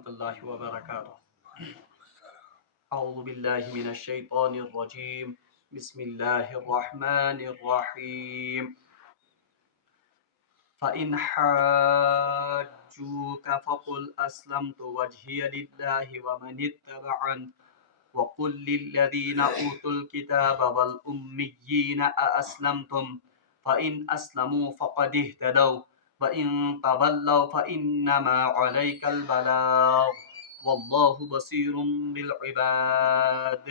ورحمۃ اللہ وبرکاتہ. اعوذ باللہ من الشیطان الرجیم. بسم اللہ الرحمن الرحیم. فَإِنْ حَاجُّوكَ فَقُلْ أَسْلَمْتُ وَجْهِيَ لِلَّهِ وَمَنِ اتَّبَعَنِ وَقُلْ لِلَّذِينَ أُوتُوا الْكِتَابَ وَالْأُمِّيِّينَ أَأَسْلَمْتُمْ فَإِنْ أَسْلَمُوا فَقَدِ اهْتَدَوْا وَإِنْ تَوَلَّوْا فَإِنَّمَا عَلَيْكَ الْبَلَاغُ وَاللَّهُ بَصِيرٌ بِالْعِبَادِ.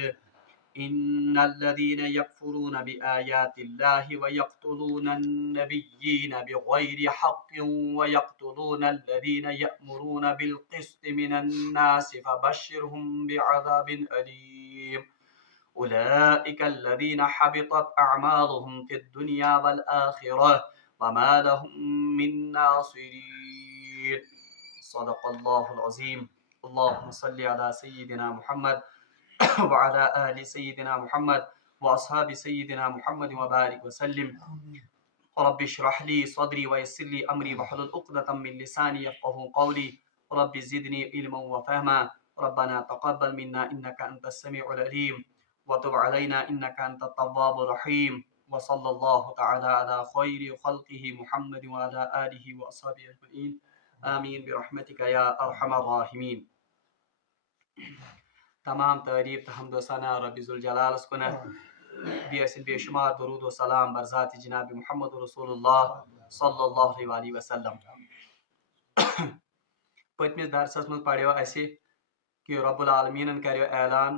إِنَّ الَّذِينَ يَكْفُرُونَ بِآيَاتِ اللَّهِ وَيَقْتُلُونَ النَّبِيِّينَ بِغَيْرِ حَقٍّ وَيَقْتُلُونَ الَّذِينَ يَأْمُرُونَ بِالْقِسْطِ مِنَ النَّاسِ فَبَشِّرْهُم بِعَذَابٍ أَلِيمٍ. أُولَئِكَ الَّذِينَ حَبِطَتْ أَعْمَالُهُمْ فِي الدُّنْيَا وَالْآخِرَةِ وَمَا لَهُم مِّن نَّاصِرِينَ. صدق اللہ العظیم. اللهم صل على سيدنا محمد وعلى آل سيدنا محمد وأصحاب سيدنا محمد وبارك وسلم. رب اشرح لي صدري ويسر لي أمري واحلل عقدة من لساني يفقهوا قولي. رب زدني علما وفهما. ربنا تقبل منا إنك أنت السميع العليم وتب علينا إنك أنت التواب الرحيم. وصلى الله تعالى على خير خلقه محمد وعلى آله وأصحابه أجمعين. آمین برحمتک یا ارحم الراحمین. تمام تعریف تو حمد و ثنا رب ذوالجلال کنت. بے شمار درود و سلام بر ذات جناب محمد رسول اللہ صلی اللہ علیہ وسلم. پتمس درسس من پڑھو اسہ کہ رب العالمین کریو اعلان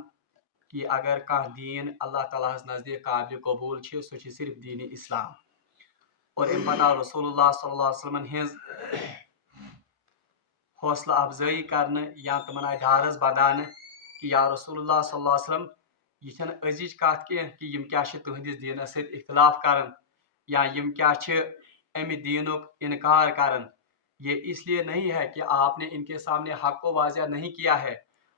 کہ اگر کانٛہہ دین اللہ تعالیٰ نزدیک قابل قبول سہ چھ صرف دین اسلام. اور ام پتہ رسول اللہ صلی اللہ علیہ وسلم ہز حوصلہ افزائی کرنے یا تمن آئی ڈارس بدانے کہ یا رسول اللہ صلی اللہ علیہ وسلم یہ چھن ازچ کت کی کہ یم کیا چھ تہندس دینس ست اختلاف کرن یا یم کیا چھ امہ دینک انکار کرن. یہ اس لیے نہیں ہے کہ آپ نے ان کے سامنے حق کو واضح نہیں کیا ہے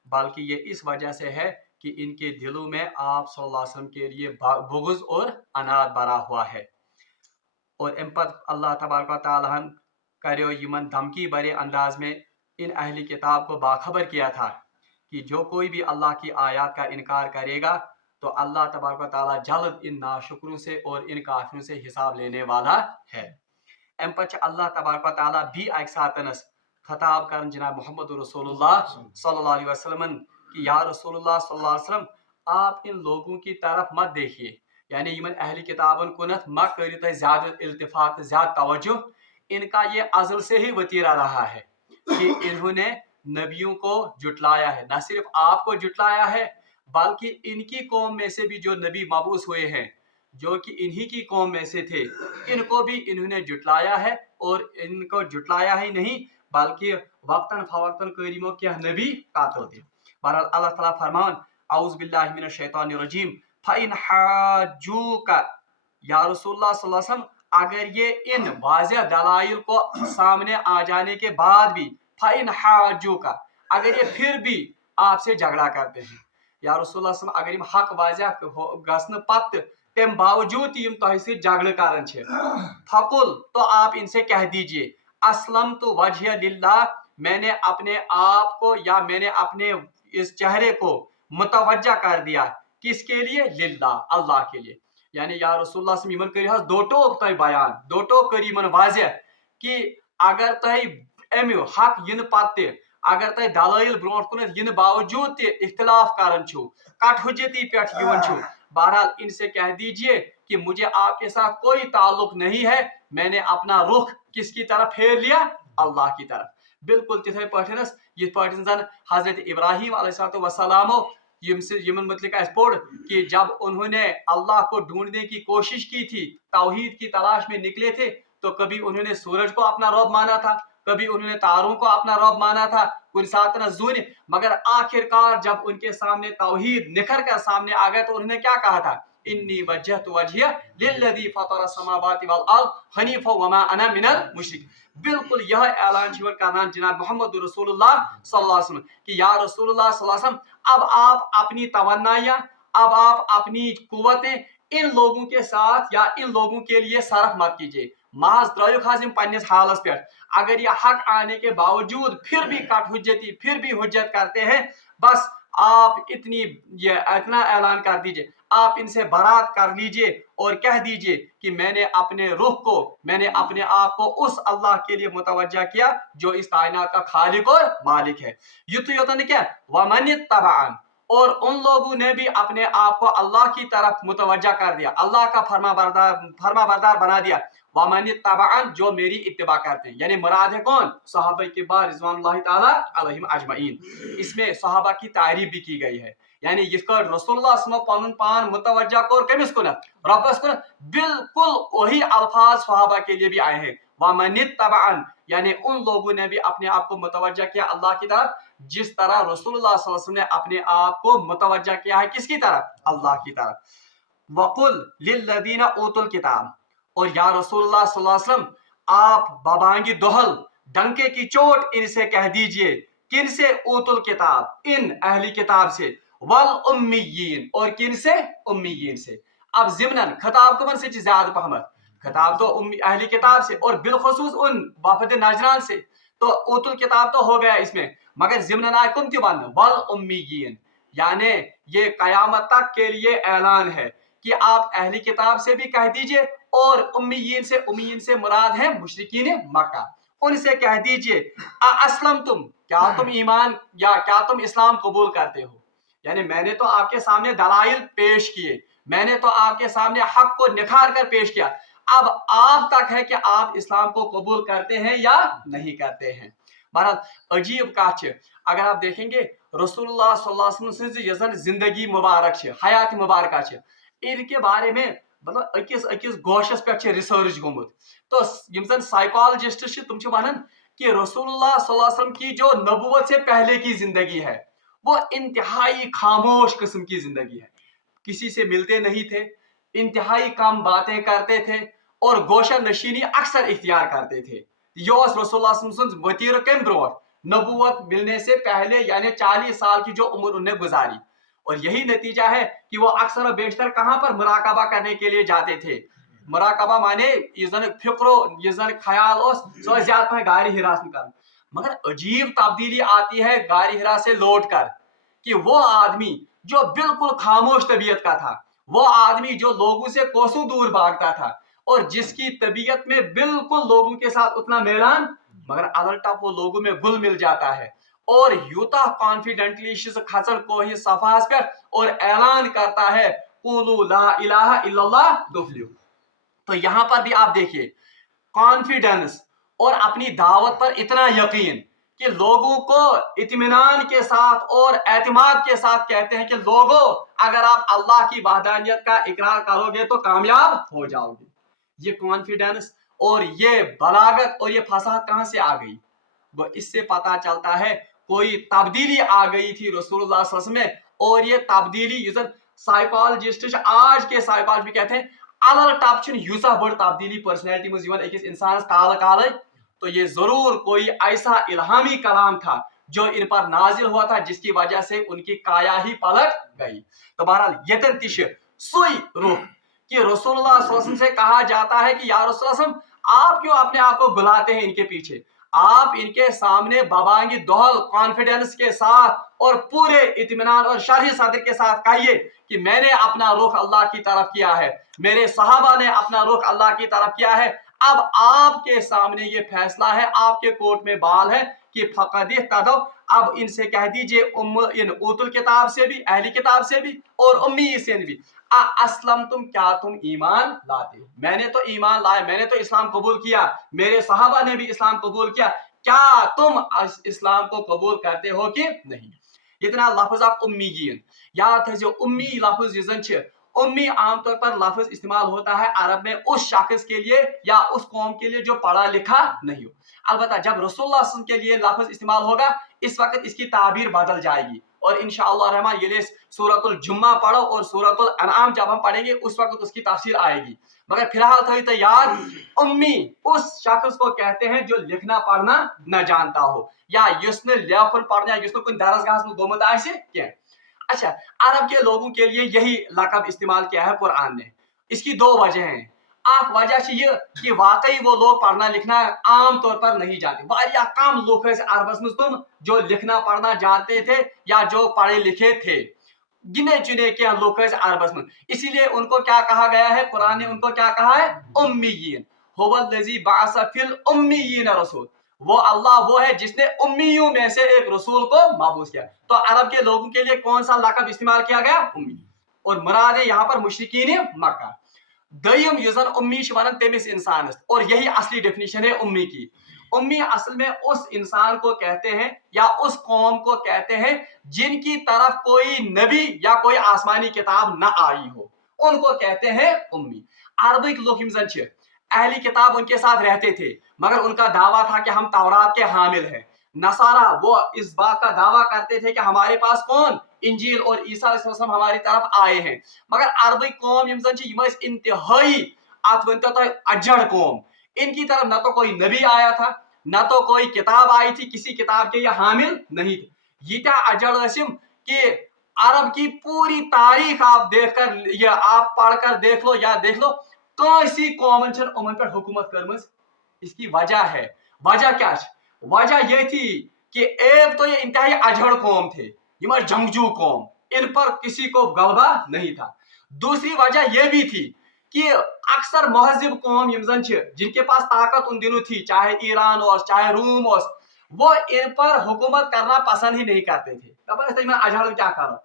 بلکہ یہ اس وجہ سے ہے کہ ان کے دلوں میں آپ صلی اللہ علیہ وسلم کے لیے بغض اور عناد بھرا ہوا ہے. اور ام پت اللہ تبارک و تعالیٰ کریو یمن دھمکی بھرے انداز میں ان اہل کتاب کو باخبر کیا تھا کہ جو کوئی بھی اللہ کی آیات کا انکار کرے گا تو اللہ تبارک و تعالیٰ جلد ان ناشکروں سے اور ان کافروں سے حساب لینے والا ہے. ام پتہ اللہ تبارک و تعالیٰ بھی ایک ساتنس خطاب کرن جناب محمد رسول اللہ صلی اللہ علیہ وسلم کہ یا رسول اللہ صلی اللہ علیہ وسلم آپ ان لوگوں کی طرف مت دیکھیے، یعنی یمن اہل کتابن کنت مت کریو زیادہ التفات زیادہ توجہ. ان کا یہ ازل سے ہی وتیرہ رہا ہے کہ انہوں نے نبیوں کو جٹلایا ہے. نہ صرف آپ کو جٹلایا ہے بلکہ ان کی قوم میں سے بھی جو نبی مبعوث ہوئے ہیں جو کہ انہی کی قوم میں سے تھے ان کو بھی انہوں نے جٹلایا ہے. اور ان کو جٹلایا ہی نہیں بلکہ وقتاً فوقتاً کریمو کیا نبی قاتل تھے. بہرحال اللہ تعالیٰ فرمان اعوذ باللہ من الشیطان الرجیم فَإِنْ حَاجُّوكَ یا رسول اللہ صلی اللہ علیہ وسلم اگر یہ ان واضح دلائل کو سامنے آ جانے کے بعد بھی فَإِنْ حَاجُّوكَ اگر یہ پھر بھی آپ سے جھگڑا کرتے ہیں یا رسول اللہ صلی اللہ علیہ وسلم اگر یم حق واضح گھن پتہ تم باوجود یم تہ سی جھگڑ کرن چھ فقل تو آپ ان سے کہہ دیجئے اسلمت وجہ للہ میں نے اپنے آپ کو یا میں نے اپنے اس چہرے کو متوجہ کر دیا کس کے لیے للہ اللہ کے لیے. یعنی یا رسول اللہ صلی اللہ علیہ وسلم دو ٹوک تہ بیان دو ٹوک کر یمن واضح کہ اگر تہ امہ حق ین پتہ اگر تہ دلائل برونٹ کن ین باوجود تہ اختلاف کرن چھو کٹ حجتی پیٹھ یون چھو بہرحال ان سے کہہ دیجئے کہ مجھے آپ کے ساتھ کوئی تعلق نہیں ہے، میں نے اپنا رخ کس کی طرف پھیر لیا اللہ کی طرف. بالکل تتھے پٹھنس یہ پٹھن زن حضرت ابراہیم علیہ السلام یمن متعلق اس پڑھ کہ جب انہوں نے اللہ کو ڈھونڈنے کی کوشش کی تھی توحید کی تلاش میں نکلے تھے تو کبھی انہوں نے سورج کو اپنا رب مانا تھا کبھی انہوں نے تاروں کو اپنا رب مانا تھا کچھ ساتھ زون مگر آخر کار جب ان کے سامنے توحید نکھر کر سامنے آ گئے تو انہوں نے کیا کہا تھا انی وجہت وجہیہ للذی فطر السماوات والارض حنیفا وما انا من المشرکین. بالکل یہ اعلان چھوڑ کرنا جناب محمد رسول اللہ صلی اللہ علیہ وسلم کہ یا رسول اللہ صلی اللہ علیہ وسلم اب آپ اپنی توانائیاں اب آپ اپنی قوتیں ان لوگوں کے ساتھ یا ان لوگوں کے لیے صرف مت کیجیے. माज त्रयुक हाजिम पन्निस हालस पे, अगर ये हक आने के बावजूद फिर भी कट हुज्जती, फिर भी हुज्जत करते हैं, बस आप इतना ऐलान कर दीजिए, आप इनसे बरात कर लीजिए और कह दीजिए कि मैंने अपने रुख को, मैंने अपने आप को उस अल्लाह के लिए मुतवज्जा किया जो इस कायनात का खालिक और मालिक है। युत योतन क्या वमन तबान, और उन लोगों ने भी अपने आप को अल्लाह की तरफ मुतवज्जा कर दिया, अल्लाह का फरमा बरदार बना दिया। वमन तबान, जो मेरी इत्तिबा करते हैं, यानी मुराद है कौन? सहाबा के बाद रिज़वानुल्लाहि ताला अलैहिम अजमईन। इसमें सहाबा की तारीफ भी की गई है, यानी इसका रसूलुल्लाह सल्लल्लाहु अलैहि वसल्लम पान मुतवज्जा को कमिस को रब्बस को, बिल्कुल वही अल्फाज सहाबा के लिए भी आए हैं। वमन तबान, यानी उन लोगों ने भी अपने आप को मुतवज्जा किया अल्लाह की तरफ, जिस तरह रसूलुल्लाह सल्लल्लाहु अलैहि वसल्लम ने अपने आप को मुतवज्जा किया है किसकी तरफ? अल्लाह की तरफ। वकुल लिल्लदीना उतुल किताब, और या रसूलुल्लाह सल्लल्लाहु अलैहि वसल्लम आप बबांगी दोहल, डंके की चोट इनसे कह दीजिए, किन से? उतुल किताब, इन अहली किताब से, वल उम्मीयीन, और किन से? उम्मीयीन से। अब जिमनन खिताब कमन से ज्यादा पहमत, खिताब तो अहली किताब से और बिलखुसूस उन वफद नजरान से, तो उतुल किताब तो हो गया इसमें, मगर जिमनन आए कुम क्यों बंद? वल उम्मीयीन, यानी ये कयामत तक के लिए ऐलान है कि आप अहली किताब से भी कह दीजिए और उम्मीयीन से, उम्मीयीन से मुराद है मुशरिकीन मक्का, उनसे कह दीजिए अस्लम तुम, क्या तुम ईमान या क्या तुम इस्लाम कबूल करते हो? यानी मैंने तो आपके सामने दलाइल पेश किए, मैंने तो आपके सामने हक को निखार कर पेश किया, अब आप तक है कि आप इस्लाम को कबूल करते हैं या नहीं करते हैं। बहरहाल अजीब कत छ, अगर आप देखेंगे रसूलुल्लाह सल्लल्लाहु अलैहि वसल्लम से यजन जिंदगी मुबारक छ, हयात मुबारक छ, इनके बारे में मतलब अकिस अकिस गोशस पे रिसर्च गोमुत, तो यम जन साइकोलॉजिस्ट तुम वनान कि रसूलुल्लाह सल्लल्लाहु अलैहि वसल्लम की जो नबूवत से पहले की जिंदगी है वो इंतहाई खामोश किस्म की जिंदगी है, किसी से मिलते नहीं थे, इंतहाई कम बातें करते थे और गोशा नशीनी अक्सर इख्तियार करते थे। यो रसूलुल्लाह सल्लल्लाहु अलैहि वसल्लम वतीर कम ब्रोट नबूवत मिलने से पहले, यानी 40 साल की जो उम्र उन्हें गुजारी, और यही नतीजा है कि वो अक्सर और बेशतर कहां पर मुराकबा करने के लिए जाते थे। मुराकबा माने फिक्रो ख्याल ज्यादा गारी हिरा कर, मगर अजीब तब्दीली आती है गारी हिरा से लौट कर कि वो आदमी जो बिल्कुल खामोश तबीयत का था, वो आदमी जो लोगों से कोसों दूर भागता था और जिसकी तबीयत में बिल्कुल लोगों के साथ उतना मेलान, मगर अलटा वो लोगों में घुल मिल जाता है और यूता कॉन्फिडेंटली खचन को ही सफास पर और ऐलान करता है कुलू ला इलाहा इल्लल्लाह दुफ्लिहू। तो यहां पर भी आप देखिए कॉन्फिडेंस और अपनी दावत पर इतना यकीन कि लोगों को इत्मीनान के साथ और एतमाद के साथ कहते हैं कि लोगों अगर आप अल्लाह की वहदानियत का इकरार करोगे तो कामयाब हो जाओगे। ये कॉन्फिडेंस और ये बलागत और ये फसाहत कहां से आ गई? वो इससे पता चलता है कोई तब्दीली आ गई थी रसूलुल्लाह सल्लल्लाहु अलैहि वसल्लम में, और ये तब्दीली साइकोलॉजिस्ट आज के साइकोलॉजी भी कहते हैं अलग टप यूसा बड़ तब्दीली पर्सनैलिटी में अकिस इंसान काल काल, तो ये जरूर कोई ऐसा इल्हामी कलाम था जो इन पर नाजिल हुआ था जिसकी वजह से उनकी काया ही पलट गई। तो बहरहाल यतन तिश सुई रूह कि रसूलुल्लाह सल्लल्लाहु अलैहि वसल्लम से कहा जाता है कि या रसूलुल्लाह आप क्यों अपने आप को बुलाते हैं इनके पीछे, आप इनके सामने बबांगी दोहल कॉन्फिडेंस के साथ और पूरे इत्मीनान और शरही सदर के साथ कहिए कि मैंने अपना रुख अल्लाह की तरफ किया है, मेरे सहाबा ने अपना रुख अल्लाह की तरफ किया है, अब आपके सामने ये फैसला है, आपके कोर्ट में बाल है कि फकद तदो, अब इनसे कह दीजिए इन उतुल किताब से भी, अहली किताब से भी और उम्मी से भी, असलम तुम, क्या तुम ईमान लाते हो? मैंने तो ईमान लाया, मैंने तो इस्लाम कबूल किया, मेरे सहाबा ने भी इस्लाम कबूल किया, क्या तुम इस्लाम को कबूल करते हो कि नहीं? इतना लफ्ज आप उम्मीयीन याद है, जो उम्मी लफ्ज जिसन उम्मी आमतौर पर लफ्ज इस्तेमाल होता है अरब में उस शख्स के लिए या उस कौम के लिए जो पढ़ा लिखा नहीं हो। अलबत्ता जब रसूलुल्लाह सल्लल्लाहु अलैहि वसल्लम के लिए लफ्ज इस्तेमाल होगा इस वक्त इसकी ताबीर बदल जाएगी, और इंशाअल्लाह रहमान ये सूरतुल जुम्मा पढ़ो और सूरतुल अनआम जब हम पढ़ेंगे उस वक्त उसकी तफसीर आएगी। मगर फिलहाल थोड़ी तैयार, उम्मी उस शख्स को कहते हैं जो लिखना पढ़ना न जानता हो या जिसने लेखन पढ़ना जिसने कोई दरसगाह में गोमत आए क्या। अच्छा, अरब के लोगों के लिए यही लकब इस्तेमाल किया है कुरान ने। इसकी दो वजह हैं। आख वजह यह कि वाकई वो लोग पढ़ना लिखना आम तौर पर नहीं जानते। वारिया कम लोग अरबस में तुम जो लिखना पढ़ना जानते थे या जो पढ़े लिखे थे, गिने चुने के लोग अरबस में। इसीलिए उनको क्या कहा गया है, कुरान ने उनको क्या कहा है, उम्मीयीन। हुवल्लज़ी बअसा फिल उम्मीयीन रसूल, वो अल्लाह वो है जिसने उम्मियों में से एक रसूल को मबूस किया। तो अरब के लोगों के लिए कौन सा लक़ब इस्तेमाल किया गया, उम्मी, और मुराद है यहाँ पर मुशरिकीन मक्का। दयम युजन उम्मी वनन तमिस इंसान, और यही असली डेफिनेशन है उम्मी की। उम्मी असल में उस इंसान को कहते हैं या उस कौम को कहते हैं जिनकी तरफ कोई नबी या कोई आसमानी किताब न आई हो, उनको कहते हैं उम्मी। अरबिक लोग अहली किताब उनके साथ रहते थे, मगर उनका दावा था कि हम तौरात के हामिल हैं। नसारा वो इस बात का दावा करते थे कि हमारे पास कौन, इंजील और ईसा अलैहिस्सलाम हमारी तरफ आए हैं। मगर अरबी कौम इंतहाई अजड़ कौम, इनकी तरफ न तो कोई नबी आया था, न तो कोई किताब आई थी, किसी किताब के ये हामिल नहीं थे। यीटा अजड़ कि अरब की पूरी तारीख आप देखकर या आप पढ़कर देख लो या देख लो, कौन कौमन उमन पर हुकूमत करमज। इसकी वजह है, वजह क्या है, वजह यह थी कि एक तो ये इंतहाई अजड़ कौम थे, ये जंगजू कौम, इन पर किसी को गलबा नहीं था। दूसरी वजह यह भी थी कि अक्सर महजिब कौम जिनके पास ताकत उन दिनों थी, चाहे ईरान हो चाहे रूम हो, वो इन पर हुकूमत करना पसंद ही नहीं करते थे। अजहर क्या करो,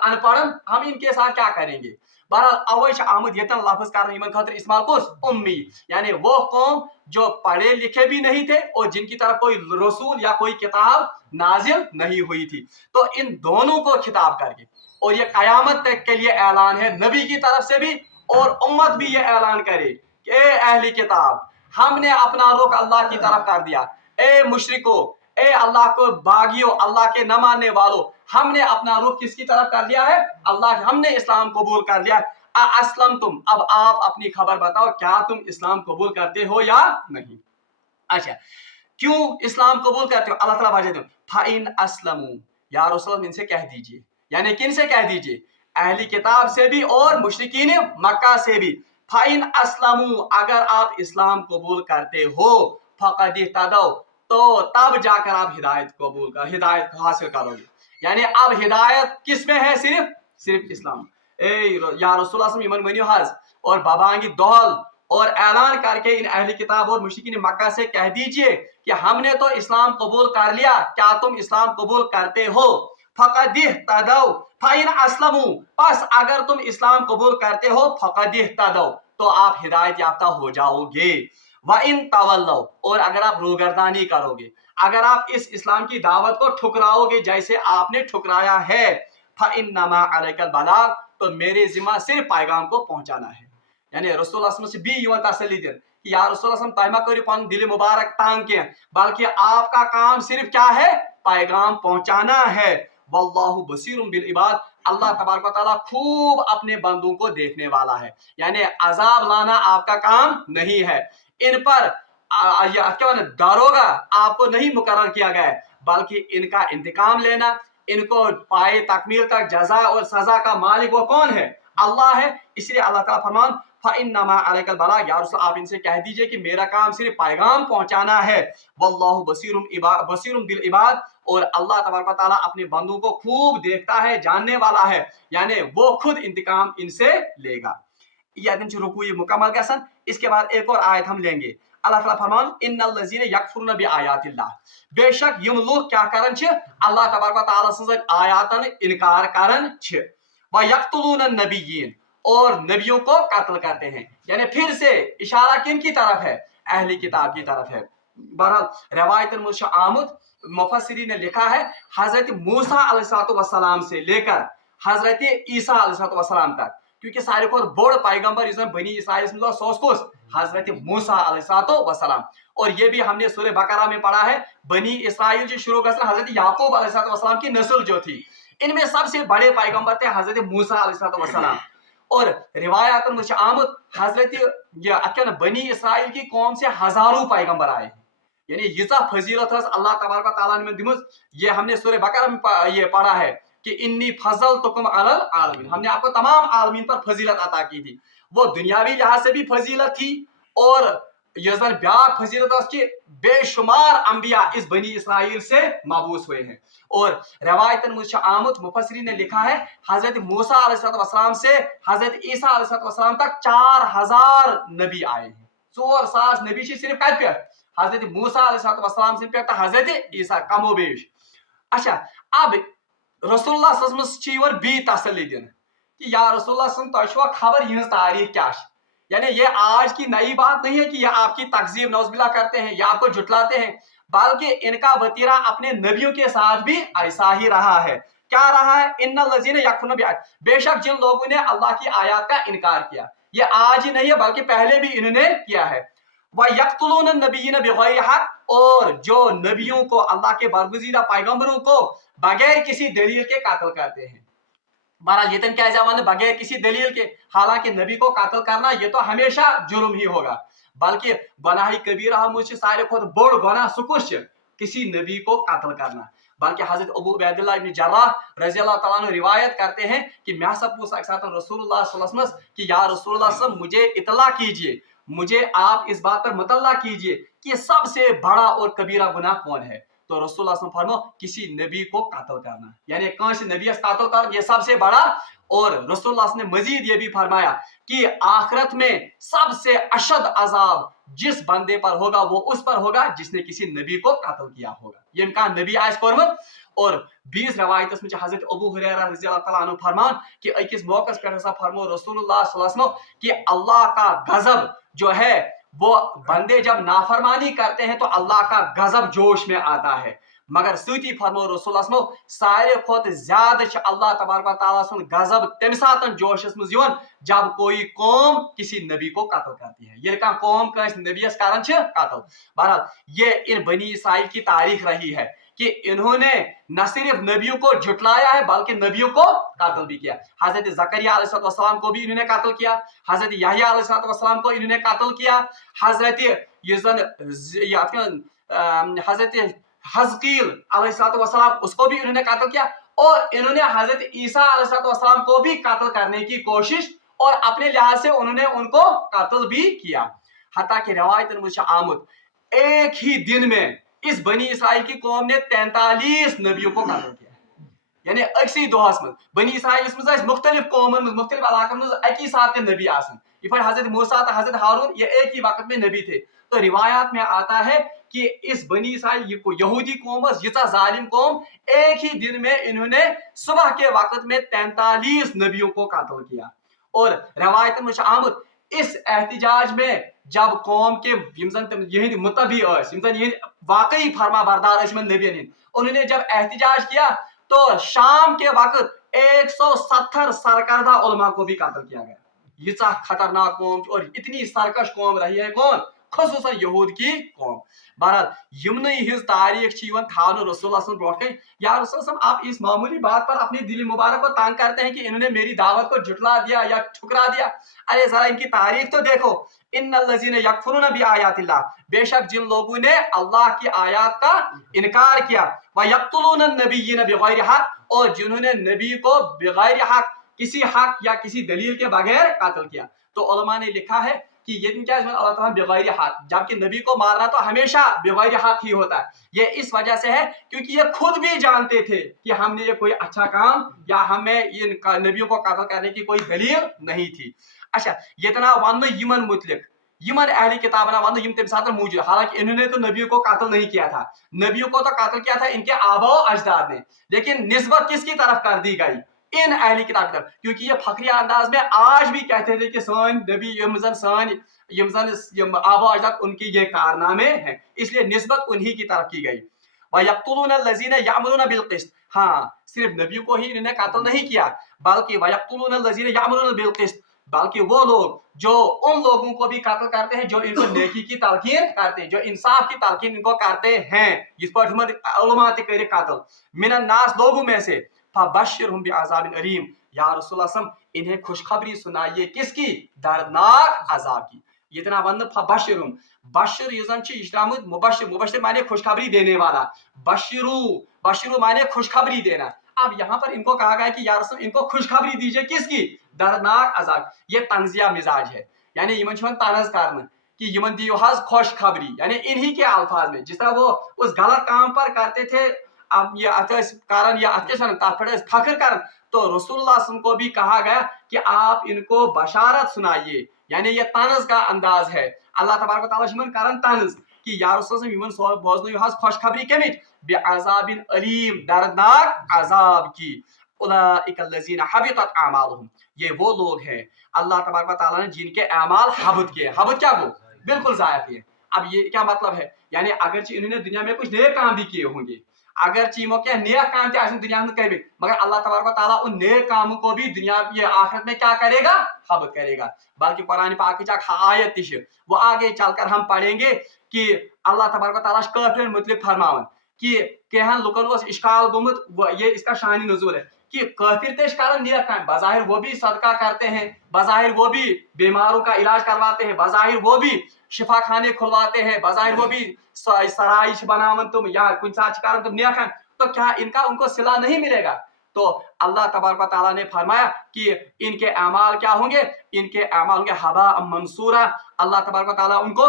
अनपढ़ हम इनके साथ क्या करेंगे। बहरहाल अवै आमद यतन लफ्ज कर खतर इस्तेमाल कुस उम्मी, यानी वो कौम जो पढ़े लिखे भी नहीं थे और जिनकी तरफ कोई रसूल या कोई किताब नाजिल नहीं हुई थी। तो इन दोनों को खिताब करके, और ये कयामत तक के लिए ऐलान है नबी की तरफ से भी, और उम्मत भी ये ऐलान करे कि ए अहली किताब, हमने अपना रुख अल्लाह की तरफ कर दिया। ए मुशरिको, ए अल्लाह को बागियो, अल्लाह के न मानने वालों, हमने अपना रुख किसकी तरफ कर दिया है, अल्लाह। हमने इस्लाम कबूल कर लिया। असलम तुम, अब आप अपनी खबर बताओ, क्या तुम इस्लाम कबूल करते हो या नहीं। अच्छा, क्यों इस्लाम कबूल करते हो, अल्लाह ताला वजह दो, फाइन असलमू, या रसूल इनसे कह दीजिए, यानी किन से कह दीजिए, अहली किताब से भी और मुशरिकीन मक्का से भी। फाइन असलमू, अगर आप इस्लाम कबूल करते हो, फकद इहतदौ, तो तब जाकर आप हिदायत कबूल कर, हिदायत हासिल करोगे। यानी अब हिदायत किस में है, सिर्फ इस्लाम। या रसूल इमन मनियो हाज और बाबांगी दोहल, और ऐलान करके इन अहली किताब और मुशरिकीन मक्का से कह दीजिए कि हमने तो इस्लाम कबूल कर लिया, क्या तुम इस्लाम कबूल करते हो। फकद इहतदौ फाइन असलमू, बस अगर तुम इस्लाम कबूल करते हो, फकद इहतदौ, तो आप हिदायत याफ्ता हो जाओगे। व इन तवल्लौ, और अगर आप रूगर्दानी करोगे, अगर आप इस इस्लाम की दावत को ठुकराओगे जैसे आपने ठुकराया है, फइन्नमा अलैकल बलाग, तो मेरे जिम्मा सिर्फ पैगाम को पहुंचाना है। यानी रसूल से भी युवा तसल्ली दे कि यार रसूल तयमा करियो पन दिल मुबारक तांग के, बल्कि आपका काम सिर्फ क्या है, पैगाम पहुंचाना है। वल्लाहु बसीरुम बिल इबाद, अल्लाह तबारक व तआला खूब अपने बंदों को देखने वाला है। यानी अजाब लाना आपका काम नहीं है, इन पर क्या दारोगा आपको नहीं मुकर्रर किया गया है, बल्कि इनका इंतकाम लेना, इनको पाए तकमील तक जजा और सजा का मालिक वो कौन है, अल्लाह है। इसलिए अल्लाह ताला फरमान फइन्नमा अलैकल बलाग, या रसूल आप इनसे कह दीजिए कि मेरा काम सिर्फ पैगाम पहुंचाना है। वल्लाहु बसीरुम बिल इबाद, और अल्लाह तबारक व तआला अपने बंदों को खूब देखता है, जानने वाला है, यानी वो खुद इंतकाम इनसे लेगा। यह रुकू मुकम्मल गसन। इसके बाद एक और आयत हम लेंगे। अल्लाह ताला फरमान इन्नल लज़ीना यकफुरुना बिआयातिल्लाह, बेशक यम लोग क्या करन छ, अल्लाह तबारक व तआला सज आयातन इनकार करन छ, व यक्तुलून नबिय्यीन, और नबियों को कत्ल करते हैं। यानी फिर से इशारा किन की तरफ है, अहली किताब की तरफ है। बहरहाल रवायत मुझ आमुद मुफस्सिरीन ने लिखा है हजरत मूसा अलैहिस्सलाम से लेकर हजरत ईसा अलैहिस्सलाम तक, क्योंकि सारे को बड़ पैगंबर इसमें बनी इसराइल हजरत मूसा अलैहिस्सलाम, और ये भी हमने सूरह बकरा में पढ़ा है, बनी इसराइल जो शुरू कर हजरत याकूब अलैहिस्सलाम की नस्ल जो थी, इनमें सबसे बड़े पैगंबर थे हजरत मूसा अलैहिस्सलाम। और रिवायात में आमद हजरत बनी इसराइल की कौम से हजारों पैगंबर आए, यानी यीजा फजीलत अल्लाह तबारक व तआला ने दिमुज। ये हमने सूरह बकरा में ये पढ़ा है कि इन्नी फजल तुकुम अलल आलमीन, हमने आपको तमाम आलमीन पर फजीलत अता की थी। वो दुनियावी लिहाज से भी फजीलत थी और यह जन ब्याक फजीलत कि बेशुमार अंबिया इस बनी इसराइल से मबूस हुए हैं। और रवायतन मुझ आमद मुफसरी ने लिखा है हजरत मूसा अलैहिस्सलाम से हजरत ईसा अलैहिस्सलाम तक 4000 नबी आए हैं। 4,000 नबी सिर्फ कत पे हजरत मूसा अलैहिस्सलाम से पे हजरत ईसा कमो बेश। अच्छा, अब रसूलुल्लाह बी तसल्ली दिन कि या रसूलुल्लाह तो खबर यह तारीख क्या, यानी ये आज की नई बात नहीं है कि ये आपकी तकजीब नौजबिल्ला करते हैं या आपको जुटलाते हैं, बल्कि इनका वतीरा अपने नबियों के साथ भी ऐसा ही रहा है। क्या रहा है? इन्नल लज़ीना यकफुरूना बिआयात, बेशक जिन लोगों ने अल्लाह की आयत का इनकार किया, ये आज ही नहीं है बल्कि पहले भी इन्होंने किया है। व यक़्तुलून नबिय्यीन बिग़ैरि हक़, और जो नबियों को अल्लाह के बरगुज़ीदा पैगंबरों को बगैर किसी दलील के कत्ल करते हैं। बहरहाल ये क्या जमाना बगैर किसी दलील के, हालांकि नबी को कत्ल करना ये तो हमेशा जुर्म ही होगा, बल्कि गुनाह कबीरा मुझे सारे खुद बड़ गुनाह सुकुश किसी नबी को कत्ल करना। बल्कि हजरत अबू उबैदुल्लाह इब्न जर्राह रज़ियल्लाहु तआला अन्हु रिवायत करते हैं कि मैं सब पूछा रसूलुल्लाह सल्लल्लाहु अलैहि वसल्लम कि या रसूलुल्लाह मुझे इतला कीजिए, मुझे आप इस बात पर मुतल्ला कीजिए कि सबसे बड़ा और कबीरा गुनाह कौन है। तो रसूलुल्लाह फरमो किसी नबी को कत्ल करना, यानी कौन से नबी कत्ल करना ये सबसे बड़ा। और रसूलुल्लाह ने मजीद ये भी फरमाया कि आखिरत में सबसे अशद अजाब जिस बंदे पर होगा वो उस पर होगा जिसने किसी नबी को कत्ल किया होगा। ये इनका नबी आयस कोरमत। और 20 रवायत में हजरत अबू हुरैरा रज़ियल्लाहु तआला अन्हु फरमान कि अकिस मौके पर ऐसा फरमो रसूलुल्लाह सल्लल्लाहु अलैहि वसल्लम कि अल्लाह का गजब जो है वो बंदे जब नाफरमानी करते हैं तो अल्लाह का गजब जोश में आता है, मगर सूती फरमो रसूलुल्लाह सारे खोत ज्यादा अल्लाह तबारक व तआला सुन गजब तम सातन जोशस मज यवन जब कोई कौम किसी नबी को कत्ल करती है। ये का कौम का नबीस करन कत्ल। बहरहाल ये इन बनी इसराइल की तारीख रही है कि इन्होंने न सिर्फ नबियों को जुटलाया है बल्कि नबियों को कत्ल भी किया। हजरत ज़करिया अलैहिस्सलाम को भी इन्होंने कत्ल किया, हजरत यहया अलैहिस्सलाम को इन्होंने कत्ल किया, हजरत हजरत हज़कील अलैहिस्सलाम उसको भी इन्होंने कत्ल किया, और इन्होंने हजरत ईसा अलैहिस्सलाम को भी कत्ल करने की कोशिश और अपने लिहाज से उन्होंने उनको कत्ल भी किया। हत्ता कि रवायत मुझे आमद एक ही दिन में इस बनी इसराइल की कौम ने 43 नबियों को कत्ल किया, यानी अक्सी दोहस में बनी इसराइल मज मुख्तलिफ कौमन में मुख्तलिफ इलाकन में अकी साथ नबी आसन। इफर हजरत मूसा तो हजरत हारून ये एक ही वक्त में नबी थे। तो रिवायात में आता है कि इस बनी इसराइल को यहूदी कौम यीचा जालिम कौम एक ही दिन में इन्होंने सुबह के वक्त में 43 नबियों को कत्ल किया। और रवायत में आमद इस एहतिजाज में जब कौम के यही मुतबी वाकई फरमा बरदार नबियन उन्होंने जब एहतिजाज किया तो शाम के वक्त 170 सरकर्दा उलमा को भी कत्ल किया गया। यीचा खतरनाक कौम और इतनी सरकश कौम रही है कौन, खुसूसन यहूद की कौम। बहरहाल यमन हिज तारीख थान रसूलुल्लाह ब्रोट कन या रसूलुल्लाह आप इस मामूली बात पर अपनी दिल मुबारक को तंग करते हैं कि इन्होंने मेरी दावत को झुटला दिया या ठुकरा दिया। अरे जरा इनकी तारीख तो देखो, इन्नल लज़ीना यकफुरूना बिआयातिल्लाह, बेशक जिन लोगों ने अल्लाह की आयत का इनकार किया, व यक़्तुलून नबिय्यीन बिग़ैरि हक़, और जिन्होंने नबी को बिग़ैर हक़ किसी हक या किसी दलील के बगैर कत्ल किया। तो उलमा ने लिखा है कि ये क्या अल्लाह ताला बिग़ैर हक़, जबकि नबी को मारना तो हमेशा बिग़ैर हक़ ही होता है। ये इस वजह से है क्योंकि ये खुद भी जानते थे कि हमने ये कोई अच्छा काम या हमें इन नबियों को कत्ल करने की कोई दलील नहीं थी। अच्छा, ये तना वन यमन मुतलिक यमन अहली किताब ना वन यम तम साथ मौजूद, हालांकि इन्होंने तो नबियों को कत्ल नहीं किया था, नबियों को तो कत्ल किया था इनके आबा अजदाद ने, लेकिन निस्बत किसकी तरफ कर दी गई, इन अहली किताब की तरफ, क्योंकि ये फखरी अंदाज में आज भी कहते थे कि सान नबी आबा अजदाद उनकी ये कारनामे हैं, इसलिए निस्बत उन्हीं की तरफ की गई। व यक़्तुलून लज़ीना यअमुरूना बिल क़िस्त, हाँ सिर्फ नबियों को ही इन्होंने कत्ल नहीं किया बल्कि व यक़्तुलून लज़ीना यअमुरूना बिल क़िस्त, बल्कि वो लोग जो उन लोगों को भी कत्ल करते हैं जो इनको नेकी की तालकीन करते हैं, जो इंसाफ की तालकीन इनको करते हैं, जिस पर उलमा ते करे कत्ल मिनन नास लोगों में से, फबश्शिरहुम बिअज़ाबिन अलीम, या रसूलुल्लाह इन्हें खुशखबरी सुनाइए किसकी, दर्दनाक अजाब की। ये तना वन फबश्शिरहुम, बश्शिर युजन छि इस्लामुद मुबश्शिर, मुबश्शिर माने खुशखबरी देने वाला, बश्शिरू बश्शिरू माने खुशखबरी देना। अब यहाँ पर इनको कहा गया कि या रसूल इनको खुशखबरी दीजिए किसकी, दर्दनाक अजाब। ये तंजिया मिजाज है, यानी यमन तनज करना कि यमन दियो हज खुशखबरी, यानी इन्हीं के अल्फाज में जिस तरह वो उस गलत काम पर करते थे, अब ये कारण या फख्र कर, तो रसूलुल्लाह को भी कहा गया कि आप इनको बशारत सुनाइए, यानी ये तनज का अंदाज है। अल्लाह तबारक व तआला कारण तनज कि या रसूल यमन बोजनो हज खुशखबरी कमिच बेअज़ाबिन अलीम, दर्दनाक अजाब की। उलाइकल्लज़ीना हबितत अमालुहुम, ये वो लोग हैं अल्लाह तबारक व तआला ने जिनके अमाल हबत किए। हबत क्या वो बिल्कुल जाया किए। अब ये क्या मतलब है, यानी अगरचे इन्होंने दुनिया में कुछ नए काम भी किए होंगे, अगरचे इमो क्या नया काम दुनिया में करे, मगर अल्लाह तबारक व तआला उन नए कामों को भी दुनिया ये आखिरत में क्या करेगा, हबत करेगा। बल्कि कुरान पाक की आयत वो आगे चलकर हम पढ़ेंगे कि अल्लाह तबारक व तआला काफिरन मुतलिक फरमावन कि कहन लुकन इश्काल गुमुत, ये इसका शानी नज़ूल है कि काफिर तेश कारण नेक काम, बज़ाहिर वो भी सदका करते हैं, बज़ाहिर वो भी बीमारों का इलाज करवाते हैं, बज़ाहिर वो भी शिफा खाने खुलवाते हैं, बज़ाहिर वो भी सराइश बनावन तुम या कुछ कारण तुम नेक, तो क्या इनका उनको सिला नहीं मिलेगा? तो अल्लाह तबारक व तआला ने फरमाया कि इनके अमाल क्या होंगे, इनके अमाल होंगे हबा मंसूरा। अल्लाह तबारक व तआला उनको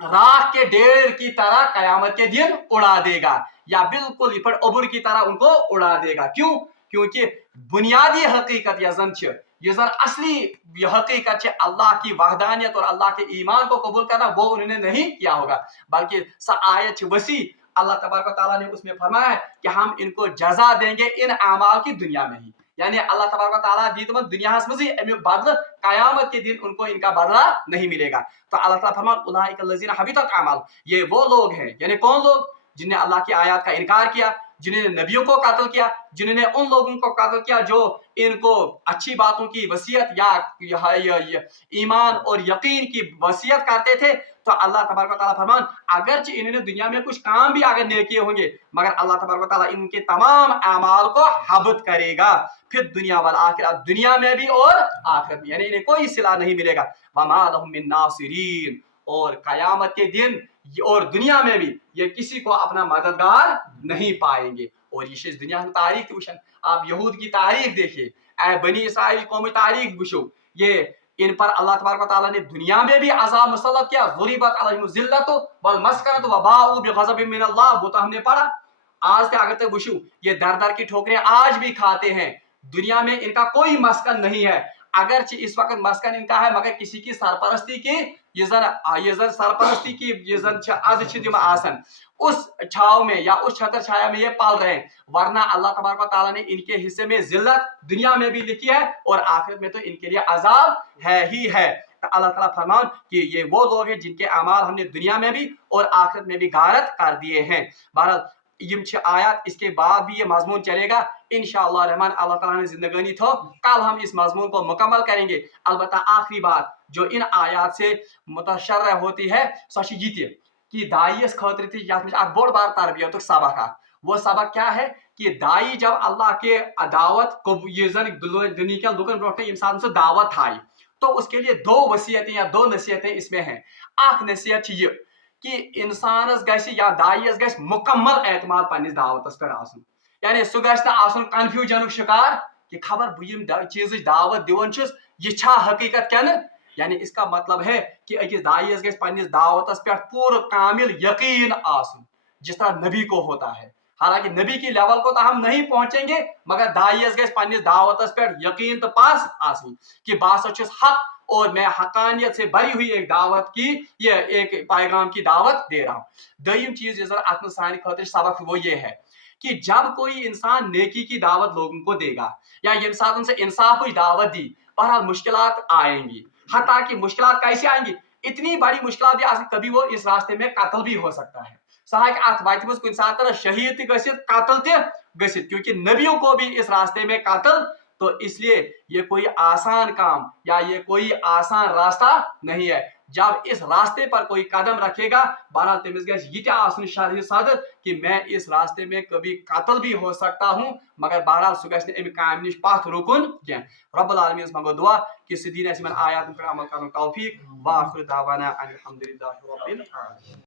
राख के ढेर की तरह कयामत के दिन उड़ा देगा, या बिल्कुल लिपट उबुर की तरह उनको उड़ा देगा। क्यों? क्योंकि बुनियादी हकीकत ये जन असली हकीकत अल्लाह की वहदानियत और अल्लाह के ईमान को कबूल करना, वो उन्होंने नहीं किया होगा। बल्कि आयत वसी अल्लाह तबारक व तआला ने उसमें फरमाया कि हम इनको जजा देंगे इन अमाल की दुनिया में ही, यानी अल्लाह तबारक व तआला दी तुम दुनिया में बदल, कयामत के दिन उनको इनका बदला नहीं मिलेगा। तो अल्लाह तआला फरमान उलाइकल्लज़ीना हबितत अमाल, ये वो लोग हैं, यानी कौन लोग, जिन्हें अल्लाह की आयत का इनकार किया, जिन्होंने नबियों को कत्ल किया, जिन्होंने उन लोगों को कत्ल किया जो इनको अच्छी बातों की वसीयत या ईमान और यकीन की वसीयत करते थे। तो अल्लाह तबारक व तआला फरमान अगरचे इन्होंने दुनिया में कुछ काम भी अगर नेक किए होंगे, मगर अल्लाह तबारक व तआला इनके तमाम अमाल को हबत करेगा, फिर दुनिया वाल आखिरत, दुनिया में भी और आखिरत में, यानी इन्हें कोई सिला नहीं मिलेगा। वमा लहुम मिन नासिरीन, और कयामत के दिन और दुनिया में भी ये किसी को अपना मददगार नहीं पाएंगे। और ये इस दुनिया की तारीख थी वुशन, आप यहूद की तारीख देखिए, बनी इसराइल कौम तारीख वुशो, ये इन पर अल्लाह तबारक व तआला ने दुनिया में भी अज़ाब मुसल्लत किया, ज़ुरिबत अलैहिम ज़िल्लतु वल मस्कनतु व बाउ बिग़ज़बिन मिनल्लाह, वो तो हमने पढ़ा। आज के अगर तक वुशु ये दर दर की ठोकरें आज भी खाते हैं, दुनिया में इनका कोई मस्कन नहीं है। अगरचे इस वक्त मस्कन इनका है, मगर किसी की सरपरस्ती की ये जन सरपरस्ती की ये जन आसन उस छाव में या उस छतर छाया में ये पाल रहे हैं, वरना अल्लाह तबारक व तआला ने इनके हिस्से में जिल्लत दुनिया में भी लिखी है और आखिरत में तो इनके लिए अजाब है ही है। तो अल्लाह ताला फरमान कि ये वो लोग हैं जिनके अमाल हमने दुनिया में भी और आखिरत में भी गारत कर दिए हैं। बहरहाल यम आयात, इसके बाद भी ये मजमून चलेगा इंशाअल्लाह रहमान, अल्लाह ताला ने जिंदगानी थो कल हम इस मजमून को मुकम्मल करेंगे। अलबत्ता आखिरी बात जो इन आयात से मुतशर्रह होती है सो यह कि दाइयस खतर बोड़ बार तरबियत सबक, वो सबक क्या है कि दाई जब अल्लाह के दावत को ये दुनिया के लुकन ब्रोटे इंसान से दावत थाई, तो उसके लिए दो वसीयतें या दो नसीहतें इसमें हैं। आख नसीहत ये कि इंसानस गस या दाइयस गस मुकम्मल एतमाद पन्निस दावतस पे आसन, यानी सह गस ना आसन कन्फ्यूजन शिकार कि खबर बह यम चीज दावत दिवन छुस यह छा हकीकत क्या न, यानी इसका मतलब है कि अकिस दाइयस गस पन्निस दावतस पे पूरा कामिल यकीन आसन जिस तरह नबी को होता है। हालांकि नबी की लेवल को तो हम नहीं पहुंचेंगे, मगर दाइयस गस पन्निस दावतस पे यकीन तो पास आसन कि बास छुस हक और मैं हकानियत से भरी हुई एक दावत की, ये एक पैगाम की दावत दे रहा हूँ। दईम चीज सानी खतर सबक वो ये है कि जब कोई इंसान नेकी की दावत लोगों को देगा या ये साथ उनसे इंसाफ की दावत दी, बहरहाल मुश्किलात आएंगी। हत्ता कि मुश्किलात कैसे आएंगी, इतनी बड़ी मुश्किलात भी कभी वो इस रास्ते में कत्ल भी हो सकता है। सहा कि अत वत मज कुछ सात शहीद कत्ल गसित, क्योंकि नबियों को भी इस रास्ते में कत्ल, तो इसलिए ये कोई आसान काम या ये कोई आसान रास्ता नहीं है। जब इस रास्ते पर कोई कदम रखेगा बहरहाल तमिस गस यह शरह सदर कि मैं इस रास्ते में कभी कत्ल भी हो सकता हूँ, मगर बहरहाल सह गस अमि काम निश पथ रुकुन कह। रब्बुल आलमीन मंगो दुआ कि सह दीन अमन आयातन पर अमल कर तौफीक। व आखिर दावाना अनिल हम्दुलिल्लाहि रब्बिल आलमीन।